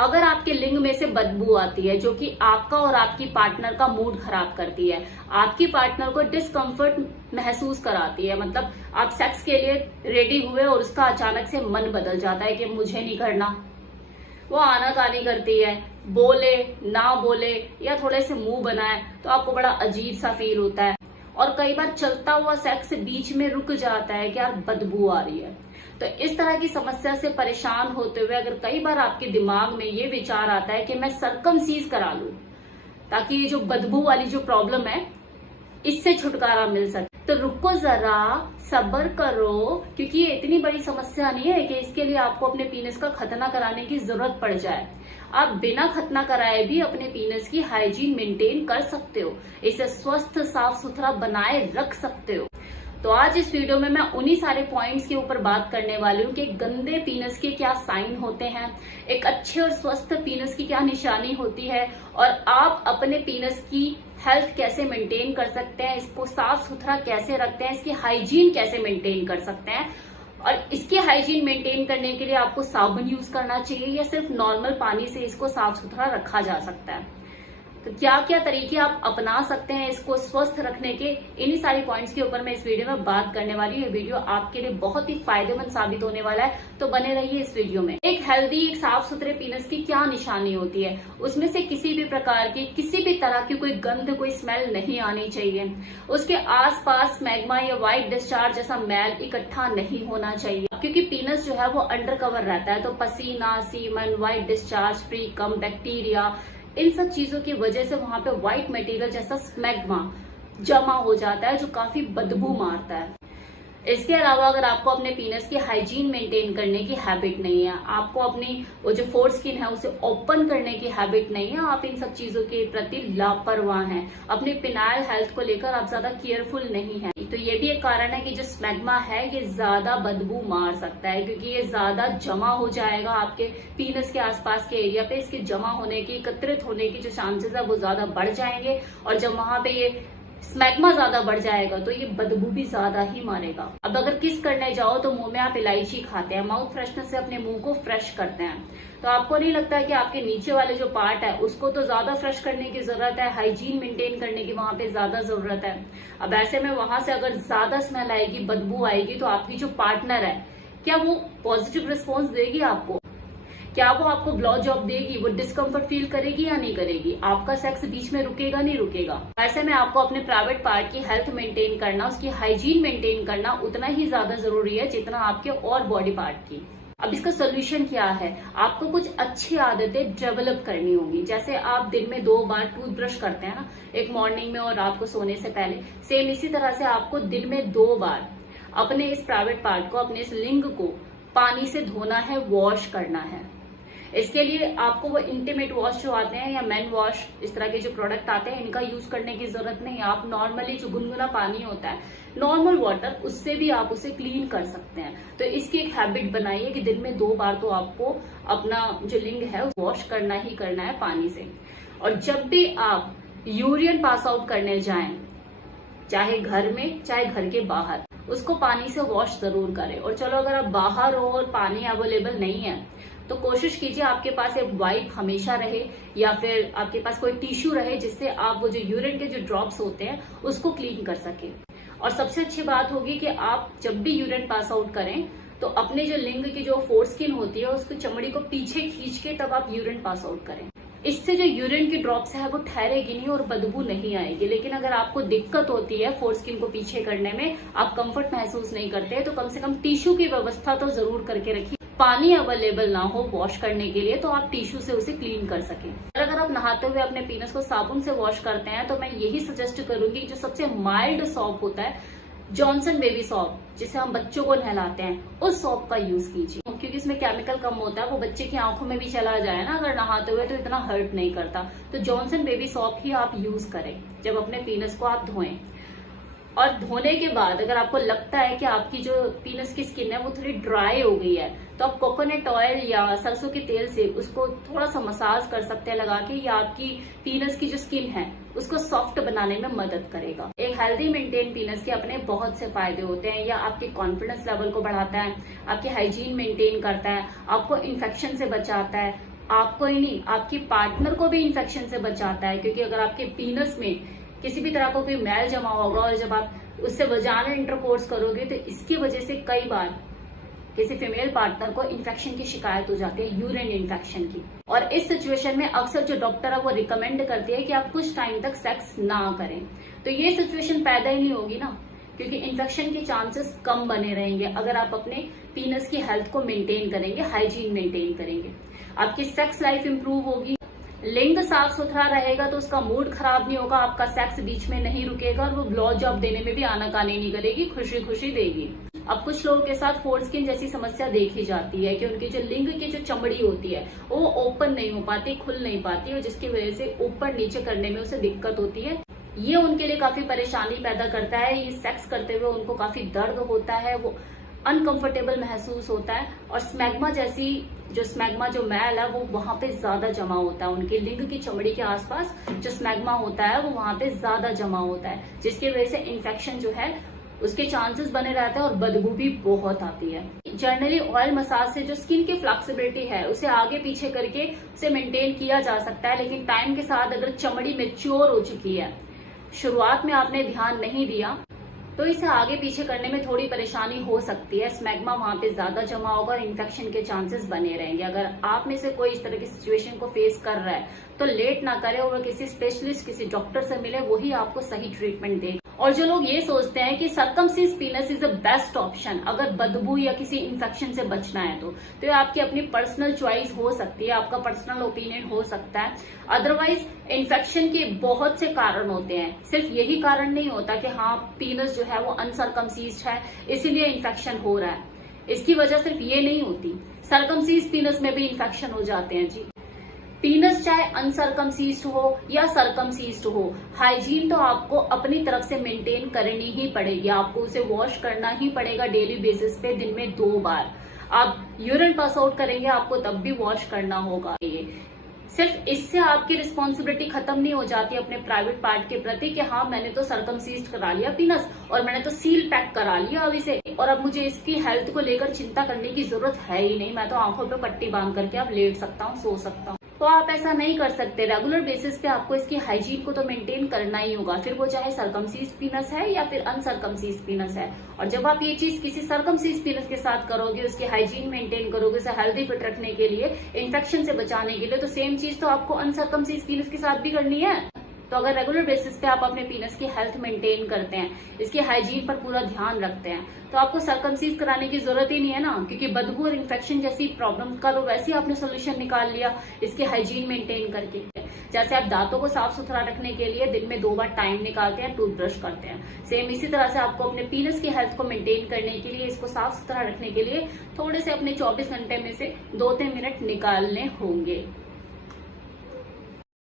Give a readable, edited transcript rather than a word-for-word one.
अगर आपके लिंग में से बदबू आती है जो कि आपका और आपकी पार्टनर का मूड खराब करती है, आपकी पार्टनर को डिस्कम्फर्ट महसूस कराती है, मतलब आप सेक्स के लिए रेडी हुए और उसका अचानक से मन बदल जाता है कि मुझे नहीं करना, वो आनाकानी करती है, बोले ना बोले या थोड़े से मुंह बनाए तो आपको बड़ा अजीब सा फील होता है, और कई बार चलता हुआ सेक्स बीच में रुक जाता है कि यार बदबू आ रही है। तो इस तरह की समस्या से परेशान होते हुए अगर कई बार आपके दिमाग में ये विचार आता है कि मैं सरकमसीज करा लूं ताकि ये जो बदबू वाली जो प्रॉब्लम है इससे छुटकारा मिल सके, तो रुको जरा, सब्र करो, क्योंकि ये इतनी बड़ी समस्या नहीं है कि इसके लिए आपको अपने पीनस का खतना कराने की जरूरत पड़ जाए। आप बिना खतना कराए भी अपने पीनस की हाइजीन मेंटेन कर सकते हो, इसे स्वस्थ साफ सुथरा बनाए रख सकते हो। तो आज इस वीडियो में मैं उन्हीं सारे पॉइंट्स के ऊपर बात करने वाली हूँ कि गंदे पीनस के क्या साइन होते हैं, एक अच्छे और स्वस्थ पीनस की क्या निशानी होती है, और आप अपने पीनस की हेल्थ कैसे मेंटेन कर सकते हैं, इसको साफ सुथरा कैसे रखते हैं, इसकी हाइजीन कैसे मेंटेन कर सकते हैं, और इसकी हाइजीन मेंटेन करने के लिए आपको साबुन यूज करना चाहिए या सिर्फ नॉर्मल पानी से इसको साफ सुथरा रखा जा सकता है। तो क्या क्या तरीके आप अपना सकते हैं इसको स्वस्थ रखने के, इन्हीं सारी पॉइंट्स के ऊपर मैं इस वीडियो में बात करने वाली हूँ। ये वीडियो आपके लिए बहुत ही फायदेमंद साबित होने वाला है, तो बने रहिए इस वीडियो में। एक हेल्दी, एक साफ सुथरे पीनस की क्या निशानी होती है, उसमें से किसी भी प्रकार की, किसी भी तरह की कोई गंध, कोई स्मेल नहीं आनी चाहिए। उसके आसपास मैग्मा या व्हाइट डिस्चार्ज जैसा मैल इकट्ठा नहीं होना चाहिए, क्योंकि पीनस जो है वो अंडर कवर रहता है, तो पसीना, सीमन, व्हाइट डिस्चार्ज, प्रीकम, बैक्टीरिया, इन सब चीजों की वजह से वहां पे व्हाइट मटेरियल जैसा स्मैग्मा जमा हो जाता है जो काफी बदबू मारता है। इसके अलावा अगर आपको अपने पीनस की हाइजीन मेंटेन करने की हैबिट नहीं है, आपको अपनी वो जो फोर स्किन है उसे ओपन करने की हैबिट नहीं है, आप इन सब चीजों के प्रति लापरवाह हैं, अपने पिनाइल हेल्थ को लेकर आप ज्यादा केयरफुल नहीं है, तो ये भी एक कारण है कि जो स्मैग्मा है ये ज्यादा बदबू मार सकता है, क्योंकि ये ज्यादा जमा हो जाएगा आपके पीनस के आसपास के एरिया पे। इसके जमा होने की, एकत्रित होने की जो चांसेस है वो ज्यादा बढ़ जाएंगे, और जब वहां पे ये स्मैग्मा ज्यादा बढ़ जाएगा तो ये बदबू भी ज्यादा ही मारेगा। अब अगर किस करने जाओ तो मुंह में आप इलायची खाते हैं, माउथ फ्रेशनर से अपने मुंह को फ्रेश करते हैं, तो आपको नहीं लगता है कि आपके नीचे वाले जो पार्ट है उसको तो ज्यादा फ्रेश करने की जरूरत है, हाइजीन मेंटेन करने की वहां पे ज्यादा जरूरत है। अब ऐसे में वहां से अगर ज्यादा स्मेल आएगी, बदबू आएगी, तो आपकी जो पार्टनर है क्या वो पॉजिटिव रिस्पॉन्स देगी आपको? क्या वो आपको ब्लो जॉब देगी? वो डिस्कम्फर्ट फील करेगी या नहीं करेगी? आपका सेक्स बीच में रुकेगा नहीं रुकेगा? ऐसे में आपको अपने प्राइवेट पार्ट की हेल्थ मेंटेन करना, उसकी हाइजीन मेंटेन करना उतना ही ज्यादा जरूरी है जितना आपके और बॉडी पार्ट की। अब इसका सोल्यूशन क्या है? आपको कुछ अच्छी आदतें डेवलप करनी होगी। जैसे आप दिन में 2 बार टूथब्रश करते हैं ना, एक मॉर्निंग में और रात को सोने से पहले, सेम इसी तरह से आपको दिन में 2 बार अपने इस प्राइवेट पार्ट को, अपने इस लिंग को पानी से धोना है, वॉश करना है। इसके लिए आपको वो इंटीमेट वॉश जो आते हैं या मैन वॉश, इस तरह के जो प्रोडक्ट आते हैं, इनका यूज करने की जरूरत नहीं है। आप नॉर्मली जो गुनगुना पानी होता है, नॉर्मल वाटर, उससे भी आप उसे क्लीन कर सकते हैं। तो इसकी एक हैबिट बनाइए कि दिन में 2 बार तो आपको अपना जो लिंग है वॉश करना ही करना है पानी से। और जब भी आप यूरिन पास आउट करने जाएं, चाहे घर में चाहे घर के बाहर, उसको पानी से वॉश जरूर करें। और चलो अगर आप बाहर हो और पानी अवेलेबल नहीं है तो कोशिश कीजिए आपके पास एक वाइप हमेशा रहे, या फिर आपके पास कोई टिश्यू रहे जिससे आप वो जो यूरिन के जो ड्रॉप्स होते हैं उसको क्लीन कर सके। और सबसे अच्छी बात होगी कि आप जब भी यूरिन पास आउट करें तो अपने जो लिंग की जो फोर स्किन होती है उसको, चमड़ी को पीछे खींच के तब आप यूरिन पास आउट करें। इससे जो यूरिन की ड्रॉप्स है वो ठहरेगी नहीं और बदबू नहीं आएगी। लेकिन अगर आपको दिक्कत होती है फोर स्किन को पीछे करने में, आप कंफर्ट महसूस नहीं करते, तो कम से कम टिश्यू की व्यवस्था तो जरूर करके रखिए। पानी अवेलेबल ना हो वॉश करने के लिए तो आप टिश्यू से उसे क्लीन कर सकें। और अगर आप नहाते हुए अपने पीनस को साबुन से वॉश करते हैं तो मैं यही सजेस्ट करूंगी, जो सबसे माइल्ड सॉप होता है, जॉनसन बेबी सॉप, जिसे हम बच्चों को नहलाते हैं, उस सॉप का यूज कीजिए, क्योंकि इसमें केमिकल कम होता है। वो बच्चे की आंखों में भी चला जाए ना अगर नहाते हुए तो इतना हर्ट नहीं करता। तो जॉनसन बेबी सॉप ही आप यूज करें जब अपने पीनस को आप धोएं। और धोने के बाद अगर आपको लगता है कि आपकी जो पीनस की स्किन है वो थोड़ी ड्राई हो गई है, तो आप कोकोनट ऑयल या सरसों के तेल से उसको थोड़ा सा मसाज कर सकते हैं लगा के, या आपकी पीनस की जो स्किन है उसको सॉफ्ट बनाने में मदद करेगा। एक हेल्दी मेंटेन पीनस के अपने बहुत से फायदे होते हैं। या आपके कॉन्फिडेंस लेवल को बढ़ाता है, आपकी हाइजीन मेंटेन करता है, आपको इन्फेक्शन से बचाता है, आपको ही नहीं, आपकी पार्टनर को भी इन्फेक्शन से बचाता है। क्योंकि अगर आपके पीनस में किसी भी तरह का कोई मैल जमा होगा और जब आप उससे वजाइनल इंटरकोर्स करोगे तो इसकी वजह से कई बार किसी फीमेल पार्टनर को इन्फेक्शन की शिकायत हो जाती है, यूरिन इन्फेक्शन की। और इस सिचुएशन में अक्सर जो डॉक्टर है वो रिकमेंड करती है कि आप कुछ टाइम तक सेक्स ना करें। तो ये सिचुएशन पैदा ही नहीं होगी ना, क्योंकि इन्फेक्शन के चांसेस कम बने रहेंगे अगर आप अपने पीनस की हेल्थ को मेंटेन करेंगे, हाइजीन मेंटेन करेंगे। आपकी सेक्स लाइफ इंप्रूव होगी, लिंग साफ सुथरा रहेगा तो उसका मूड खराब नहीं होगा, आपका सेक्स बीच में नहीं रुकेगा और वो ब्लो जॉब देने में भी आनाकानी नहीं करेगी, खुशी खुशी देगी। अब कुछ लोगों के साथ फोर स्किन जैसी समस्या देखी जाती है कि उनकी जो लिंग की जो चमड़ी होती है वो ओपन नहीं हो पाती, खुल नहीं पाती, और जिसकी वजह से ऊपर नीचे करने में उसे दिक्कत होती है। ये उनके लिए काफी परेशानी पैदा करता है। ये सेक्स करते हुए उनको काफी दर्द होता है, वो अनकंफर्टेबल महसूस होता है, और स्मैग्मा जो मैल है वो वहां पे ज्यादा जमा होता है। उनकी लिंग की चमड़ी के आसपास जो स्मैग्मा होता है वो वहां पे ज्यादा जमा होता है, जिसकी वजह से इन्फेक्शन जो है उसके चांसेस बने रहते हैं और बदबू भी बहुत आती है। जनरली ऑयल मसाज से जो स्किन की फ्लेक्सिबिलिटी है उसे आगे पीछे करके उसे मेंटेन किया जा सकता है, लेकिन टाइम के साथ अगर चमड़ी मैच्योर हो चुकी है, शुरुआत में आपने ध्यान नहीं दिया, तो इसे आगे पीछे करने में थोड़ी परेशानी हो सकती है। स्मैग्मा वहां पे ज्यादा जमा होगा और इन्फेक्शन के चांसेस बने रहेंगे। अगर आप में से कोई इस तरह की सिचुएशन को फेस कर रहा है तो लेट ना करे और किसी स्पेशलिस्ट, किसी डॉक्टर से मिले, वही आपको सही ट्रीटमेंट देगा। और जो लोग ये सोचते हैं कि circumcise पीनस is the best option अगर बदबू या किसी इन्फेक्शन से बचना है, तो ये आपकी अपनी पर्सनल चॉइस हो सकती है, आपका पर्सनल ओपिनियन हो सकता है। अदरवाइज इन्फेक्शन के बहुत से कारण होते हैं, सिर्फ यही कारण नहीं होता कि हाँ पीनस जो है वो अनसर्कमसाइज्ड है इसीलिए इन्फेक्शन हो रहा है। इसकी वजह सिर्फ ये नहीं होती, सर्कमसाइज्ड पीनस में भी इन्फेक्शन हो जाते हैं जी। पीनस चाहे अनसर्कमसाइज्ड हो या सर्कमसाइज्ड हो, हाइजीन तो आपको अपनी तरफ से मेंटेन करनी ही पड़ेगी। आपको उसे वॉश करना ही पड़ेगा डेली बेसिस पे, दिन में 2 बार। आप यूरिन पास आउट करेंगे आपको तब भी वॉश करना होगा। ये सिर्फ इससे आपकी रिस्पॉन्सिबिलिटी खत्म नहीं हो जाती अपने प्राइवेट पार्ट के प्रति कि हाँ मैंने तो सर्कमसाइज्ड करा लिया पीनस और मैंने तो सील पैक करा लिया अब इसे, और अब मुझे इसकी हेल्थ को लेकर चिंता करने की जरूरत है ही नहीं, मैं तो आंखों पे पट्टी बांध करके अब लेट सकता हूँ, सो सकता हूँ। तो आप ऐसा नहीं कर सकते। रेगुलर बेसिस पे आपको इसकी हाइजीन को तो मेंटेन करना ही होगा, फिर वो चाहे सर्कमसाइज्ड पीनस है या फिर अनसर्कमसाइज्ड पीनस है। और जब आप ये चीज किसी सर्कमसाइज्ड पीनस के साथ करोगे, उसकी हाइजीन मेंटेन करोगे, उसे हेल्दी फिट रखने के लिए, इन्फेक्शन से बचाने के लिए, तो सेम चीज तो आपको अनसर्कमसाइज्ड पीनस के साथ भी करनी है। तो अगर रेगुलर बेसिस पे आप अपने पीनस की हेल्थ मेंटेन करते हैं, इसकी हाइजीन पर पूरा ध्यान रखते हैं, तो आपको सर्कमसाइज कराने की जरूरत ही नहीं है ना, क्योंकि बदबू और इन्फेक्शन जैसी प्रॉब्लम का तो वैसे ही आपने सोल्यूशन निकाल लिया इसकी हाइजीन मेंटेन करके। जैसे आप दांतों को साफ सुथरा रखने के लिए दिन में 2 बार टाइम निकालते हैं, टूथब्रश करते हैं, सेम इसी तरह से आपको अपने पीनस की हेल्थ को मेंटेन करने के लिए, इसको साफ सुथरा रखने के लिए थोड़े से अपने 24 घंटे में से 2-3 मिनट निकालने होंगे।